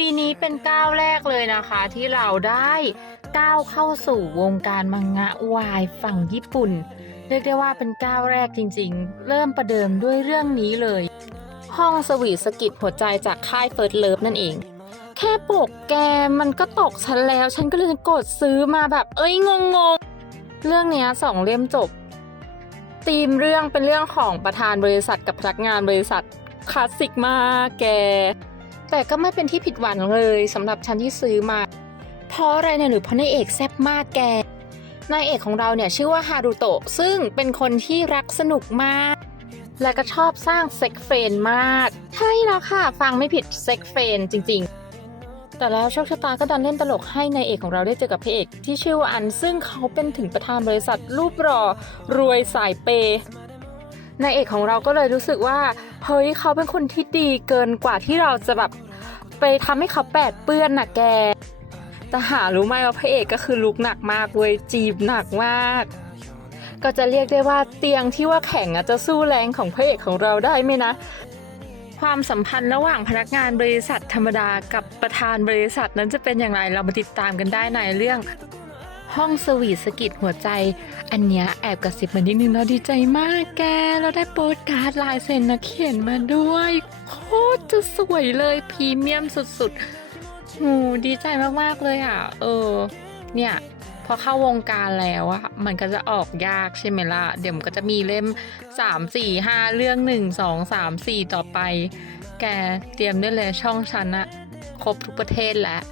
ปีนี้เป็นก้าวแรกเลยนะคะที่เราได้ก้าวเข้าสู่วงการมังงะวายฝั่งญี่ปุ่น เรียกได้ว่าเป็นก้าวแรกจริงๆ เริ่มประเดิมด้วยเรื่องนี้เลย ห้องสวีทสกิดหัวใจจากค่ายเฟิร์สเลิฟนั่นเองแค่ปกแกมันก็ตกฉันแล้ว ฉันก็เลยกดซื้อมาแบบ เอ้ยงงงๆเรื่องเนี้ยสองเล่มจบธีมเรื่องเป็นเรื่องของประธานบริษัทกับพนักงานบริษัทคลาสสิกมากแก แต่ก็ไม่เป็นที่ผิดหวังเลยสำหรับฉันที่ซื้อมา เพราะอะไรเนี่ยหรือเพราะนายเอกแซ่บมากแกนายเอกของเราเนี่ยชื่อว่าฮารุโตะซึ่งเป็นคนที่รักสนุกมาก และก็ชอบสร้างเซ็กเฟนมาก ใช่แล้วค่ะ ฟังไม่ผิดเซ็กเฟนจริง ๆ แต่แล้วโชคชะตาก็ดันเล่นตลกให้นายเอกของเราได้เจอกับพระเอกที่ชื่อว่าอันซึ่งเขาเป็นถึงประธานบริษัทรูปหล่อรวยสายเปนายเอกของเราก็เลยรู้สึกว่า เฮ้ยเขาเป็นคนที่ดีเกินกว่าที่เราจะแบบไปทำให้เขาแปดเปื้อนน่ะแก แต่หารู้ไหมว่าพระเอกก็คือลุกหนักมากเว้ยจีบหนักมาก ก็จะเรียกได้ว่าเตียงที่ว่าแข็งอะจะสู้แรงของพระเอกของเราได้ไหมนะ ความสัมพันธ์ระหว่างพนักงานบริษัทธรรมดากับประธานบริษัทนั้นจะเป็นอย่างไรเรามาติดตามกันได้ในเรื่อง ห้องสวีทสกิดหัวใจ อันเนี้ยแอบกระซิบมานิดนึงแล้วดีใจมากแก เราได้โปสการ์ดลายเซ็นนะเขียนมาด้วย โคตรจะสวยเลยพรีเมียมสุดๆโหดีใจมากๆเลยอะ เออ เนี่ยพอเข้าวงการแล้วอะมันก็จะออกยากใช่ไหมล่ะ เดี๋ยวมันก็จะมีเล่ม 3 4 5 เรื่อง 1 2 3 4 ต่อไป แกเตรียมได้เลยช่องฉันอะครบทุกประเทศแล้ว